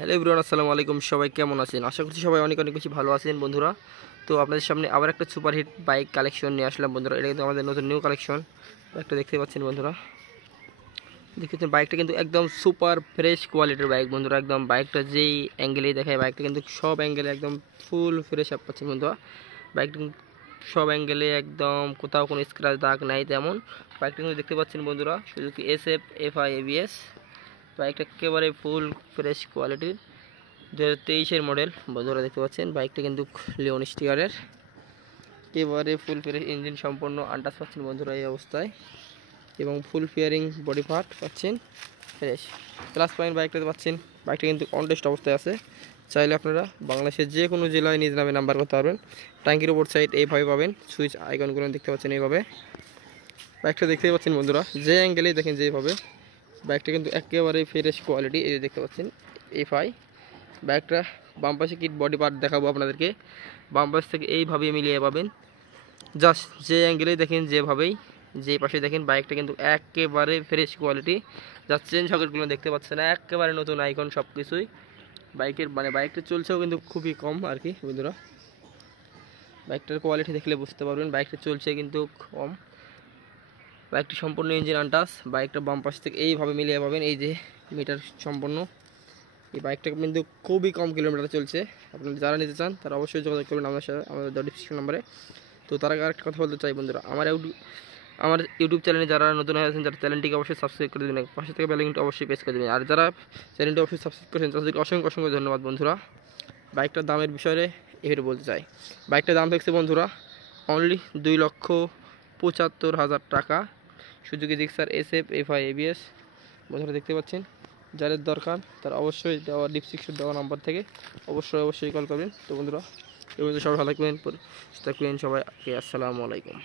Hello everyone, আসসালামু আলাইকুম। সবাই কেমন আছেন? আশা করছি সবাই অনেক অনেক বেশি ভালো আছেন বন্ধুরা। তো আপনাদের সামনে আবার একটা সুপারহিট বাইক কালেকশন নিয়ে আসলাম বন্ধুরা। এটা কিন্তু আমাদের নতুন নিউ কালেকশন। বাইকটা দেখতে পাচ্ছেন বন্ধুরা, দেখতে বাইকটা কিন্তু একদম সুপার ফ্রেশ কোয়ালিটির বাইক বন্ধুরা। একদম বাইকটা যেই অ্যাঙ্গেলেই দেখায় বাইকটা কিন্তু সব অ্যাঙ্গেলে একদম ফুল ফ্রেশ আপ পাচ্ছেন বন্ধুরা। বাইকটা সব অ্যাঙ্গেলে একদম কোথাও কোনো স্ক্র্যাচ দাগ নাই তেমন। বাইকটা কিন্তু দেখতে পাচ্ছেন বন্ধুরা, সুজুকি SF FI ABS। বাইকটা একেবারে ফুল ফ্রেশ কোয়ালিটির 2023-এর মডেল বন্ধুরা। দেখতে পাচ্ছেন বাইকটা কিন্তু লিওন স্টিকারের, একেবারে ফুল ফ্রেশ ইঞ্জিন সম্পন্ন আন্টাস পাচ্ছেন বন্ধুরা এই অবস্থায়, এবং ফুল ফিয়ারিং বডি পার্ট পাচ্ছেন ফ্রেশ। প্লাস পয়েন্ট বাইকটাতে পাচ্ছেন, বাইকটা কিন্তু অনটেস্ট অবস্থায় আছে। চাইলে আপনারা বাংলাদেশের যে কোনো জেলায় নিজ নামে নাম্বার করতে পারবেন। ট্যাঙ্কির ওপর সাইড এইভাবে পাবেন, সুইচ আইকনগুলো দেখতে পাচ্ছেন এইভাবে। বাইকটা দেখতেই পাচ্ছেন বন্ধুরা, যে অ্যাঙ্গেলেই দেখেন যেভাবে বাইকটা কিন্তু একেবারে ফ্রেশ কোয়ালিটি। এই যে দেখতে পাচ্ছেন FI বাইকটা। বাম পাশে কিট বডি পার্ট দেখাবো আপনাদেরকে, বাম পাশ থেকে এইভাবে মিলিয়ে পাবেন। জাস্ট যে অ্যাঙ্গেলেই দেখেন যেভাবেই, যে পাশে দেখেন বাইকটা কিন্তু একেবারে ফ্রেশ কোয়ালিটি। জাস্ট চেন সকেটগুলো দেখতে পাচ্ছেন না, একেবারে নতুন আইকন সব কিছুই। বাইকের বাইকটা চলছেও কিন্তু খুবই কম আর কি বন্ধুরা। বাইকটার কোয়ালিটি দেখলে বুঝতে পারবেন বাইকটা চলছে কিন্তু কম। বাইকটি সম্পূর্ণ ইঞ্জিন আনটাস। বাইকটা বাম পাশ থেকে এইভাবে মিলিয়ে পাবেন, এই যে মিটার সম্পন্ন। এই বাইকটা কিন্তু খুবই কম কিলোমিটার চলছে। আপনারা যারা নিতে চান তারা অবশ্যই যোগাযোগ করবেন আমার সাথে, আমাদের ডিসক্রিপশন নাম্বারে। তো তার আগে আরেকটা কথা বলতে চাই বন্ধুরা, আমার ইউটিউব চ্যানেলে যারা নতুন হয়ে আছেন, যারা চ্যানেলটিকে অবশ্যই সাবস্ক্রাইব করে দেবেন, পাশে থেকে বেল আইকনটি অবশ্যই প্রেস করে দেবেন। আর যারা চ্যানেলটি অবশ্যই সাবস্ক্রাইব করেছেন তাদেরকে অসংখ্য অসংখ্য ধন্যবাদ বন্ধুরা। বাইকটার দামের বিষয়ে এভাবে বলতে চাই, বাইকটার দাম দেখছে বন্ধুরা অনলি 2,75,000 টাকা। Suzuki Gixxer SF FI ABS বন্ধুরা দেখতে পাচ্ছেন। যাদের দরকার তারা অবশ্যই দেওয়া ডিসক্রিপশন দেওয়া নাম্বার থেকে অবশ্যই কল করবেন। তো বন্ধুরা, এই বন্ধু সবাই ভালো থাকবেন, সবাইকে আসসালামু আলাইকুম।